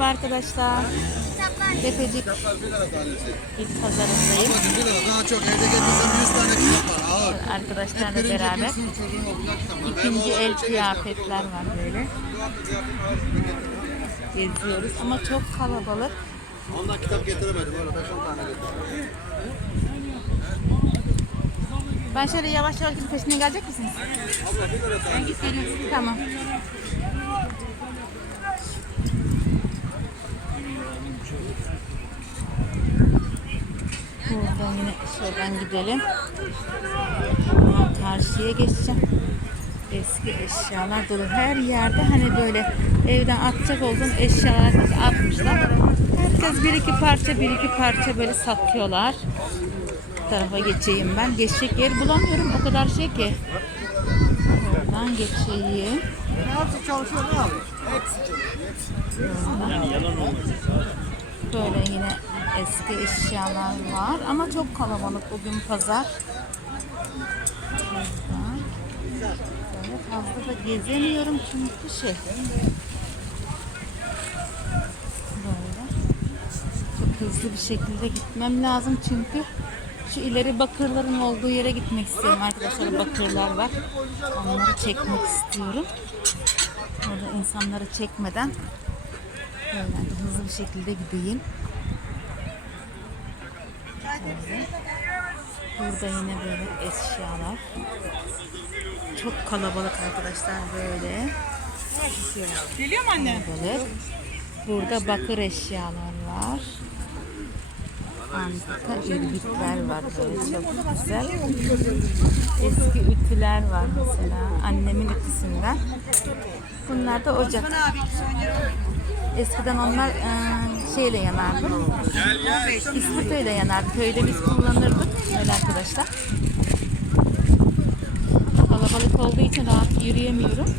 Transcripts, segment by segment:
Merhaba arkadaşlar. Tepecik Kitaplar 1 lira tanesi. ilk pazarındayım. Bakın 1 lira daha çok. Evde getirsem 100 tane kitap var. Ağır. Arkadaşlarla beraber. ikinci el yaşında. kıyafetler var böyle. Geziyoruz ama çok kalabalık. Ondan kitap getiremedim. Öyle 5-10 tane getirdim. Ben şöyle yavaş yavaş peşine gelecek misiniz? Abla 1 lira tane. Ben geleyim. Tamam. Buradan yine şuradan gidelim. Karşıya geçeceğim. Eski eşyalar dolu. Her yerde hani böyle evden atacak olduğun eşyalar atmışlar. Herkes bir iki parça bir iki parça böyle satıyorlar. Bu tarafa geçeyim ben. Geçecek yer bulamıyorum. O kadar şey ki. Buradan geçeyim. Hepsi çalışıyor ne abi? Böyle yine eski eşyalar var ama çok kalabalık bugün pazar. Böyle fazla da gezemiyorum çünkü şey. Böyle. Çok hızlı bir şekilde gitmem lazım çünkü şu ileri bakırların olduğu yere gitmek istiyorum arkadaşlar. Bakırlar var. Onları çekmek istiyorum. Orada insanları çekmeden Böyle hızlı bir şekilde gideyim. Böyle. Burada yine böyle eşyalar. Çok kalabalık arkadaşlar böyle. Geliyor mu anne? Kalabalık. Burada bakır eşyalar var. Antika ürgütler var böyle çok güzel. Eski ütüler var mesela annemin ütüsünden. Bunlar da ocak. Eskiden onlar e, şeyle yanardı. İstiridyeyle yanardı. Köyde biz kullanırdık. Öyle arkadaşlar. Kalabalık olduğu için rahat yürüyemiyorum.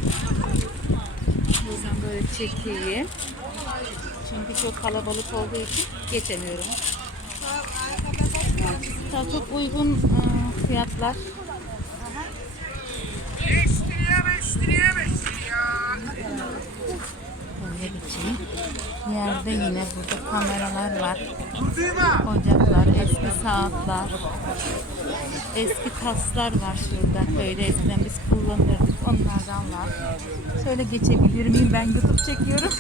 Buradan böyle çekeyim. Çünkü çok kalabalık olduğu için geçemiyorum. Tabii çok uygun e, fiyatlar. Böyle geçeyim. Yerde yine burada kameralar var. Ocaklar, eski saatler. Eski taslar var şurada. Köyde eskiden biz kullanırdık. Onlardan var. Şöyle geçebilir miyim? Ben YouTube çekiyorum.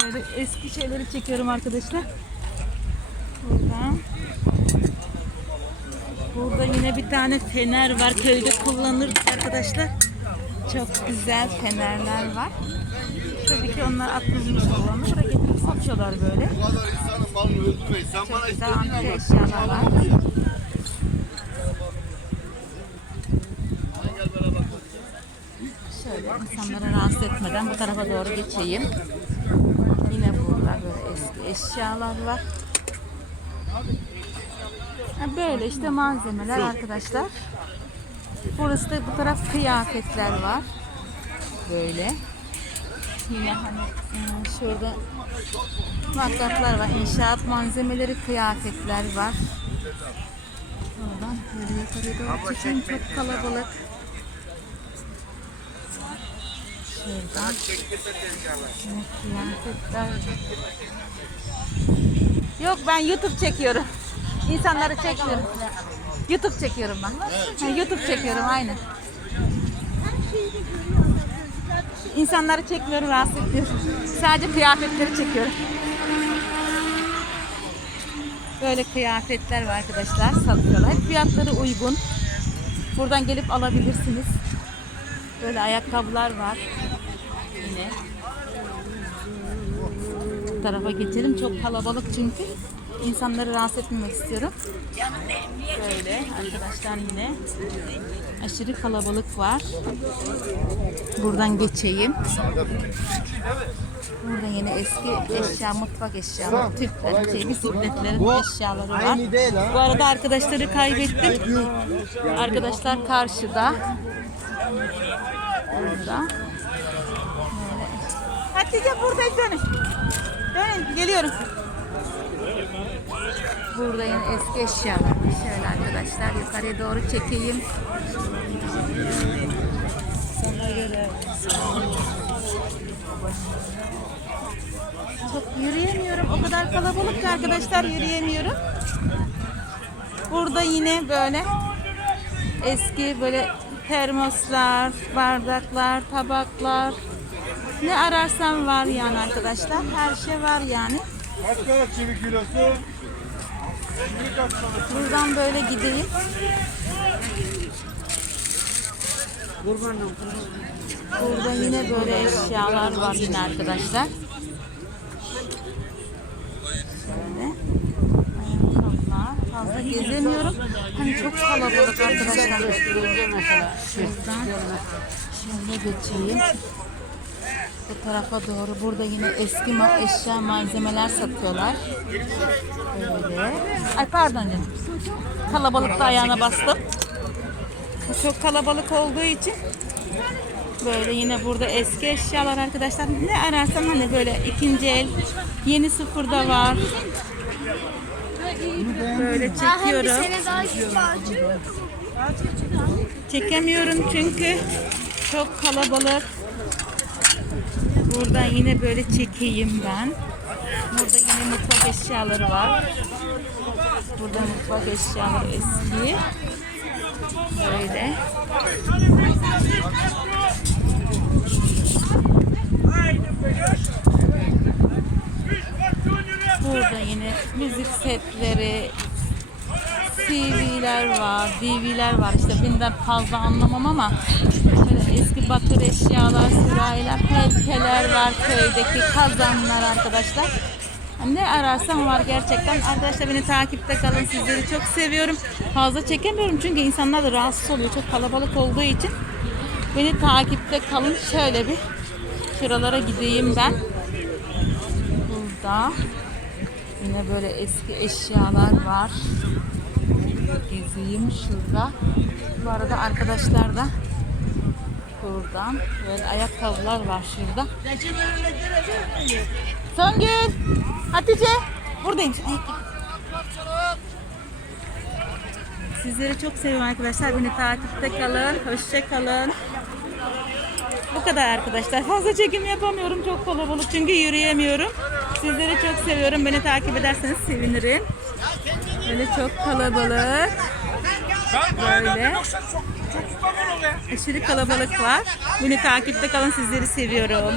Şöyle eski şeyleri çekiyorum arkadaşlar. Burada yine bir tane fener var. Köyde kullanırdık arkadaşlar. Çok güzel fenerler var. Tabii ki onlar atılmış olanı buraya getirip satıyorlar böyle. Bu kadar insanın malını öldürmeyin. Sen bana Güzel antika eşyalar var. Şöyle insanları rahatsız etmeden bu tarafa doğru geçeyim. Yine burada böyle eski eşyalar var. Böyle işte malzemeler arkadaşlar. Burası da bu taraf kıyafetler var. Böyle. Yine hani e, şurada matkaplar var. İnşaat malzemeleri, kıyafetler var. Oradan böyle yukarı doğru çıkın. Çok kalabalık. Şuradan. Kıyafetler. Yok ben YouTube çekiyorum. İnsanları çekmiyorum. YouTube çekiyorum ben. Ha, YouTube çekiyorum aynı. İnsanları çekmiyorum, rahatsız etmiyorum. Sadece kıyafetleri çekiyorum. Böyle kıyafetler var arkadaşlar satıyorlar. Hep fiyatları uygun. Buradan gelip alabilirsiniz. Böyle ayakkabılar var. Yine. Tarafa geçelim. Çok kalabalık çünkü. İnsanları rahatsız etmemek istiyorum. Böyle arkadaşlar yine aşırı kalabalık var. Buradan geçeyim. Burada yine eski eşya, mutfak eşyaları, tüpler, şey, bisikletlerin eşyaları var. Bu arada arkadaşları kaybettim. Arkadaşlar karşıda. Burada. Hatice buradayım dönün. Dönün geliyorum. Burada yine eski eşyalar. Şöyle arkadaşlar yukarıya doğru çekeyim. Sana göre. yürüyemiyorum. O kadar kalabalık ki arkadaşlar yürüyemiyorum. Burada yine böyle eski böyle termoslar, bardaklar, tabaklar. Ne ararsam var yani arkadaşlar. Her şey var yani. Kaç para çivik kilosu? Buradan böyle gideyim. Burada yine böyle eşyalar var yine arkadaşlar. Şöyle. Ayakkabılar. Fazla gezemiyorum. Hani çok kalabalık arkadaşlar. Şuradan şöyle geçeyim. Bu tarafa doğru. Burada yine eski ma- eşya malzemeler satıyorlar. Böyle. Ay pardon canım. Kalabalıkta ayağına bastım. Çok kalabalık olduğu için böyle yine burada eski eşyalar arkadaşlar. Ne ararsam hani böyle ikinci el, yeni sıfırda var. Böyle çekiyorum. Çekemiyorum çünkü çok kalabalık. Buradan yine böyle çekeyim ben. Burada yine mutfak eşyaları var. Burada mutfak eşyaları eski. Böyle. Burada yine müzik setleri, CD'ler var, DVD'ler var. İşte binden fazla anlamam ama eski bakır eşyalar, sürahiler, heykeler var köydeki kazanlar arkadaşlar. Ne ararsam var gerçekten. Arkadaşlar beni takipte kalın. Sizleri çok seviyorum. Fazla çekemiyorum çünkü insanlar da rahatsız oluyor. Çok kalabalık olduğu için. Beni takipte kalın. Şöyle bir şuralara gideyim ben. Burada yine böyle eski eşyalar var. Gezeyim şurada. Bu arada arkadaşlar da buradan böyle ayakkabılar var şurada. Songül, Hatice, buradayım. Ayakkabı. Sizleri çok seviyorum arkadaşlar. Beni takipte kalın. Hoşça kalın. Bu kadar arkadaşlar. Fazla çekim yapamıyorum. Çok kalabalık çünkü yürüyemiyorum. Sizleri çok seviyorum. Beni takip ederseniz sevinirim. Böyle çok kalabalık. Böyle. Aşırı kalabalık var. Beni takipte kalın. Sizleri seviyorum.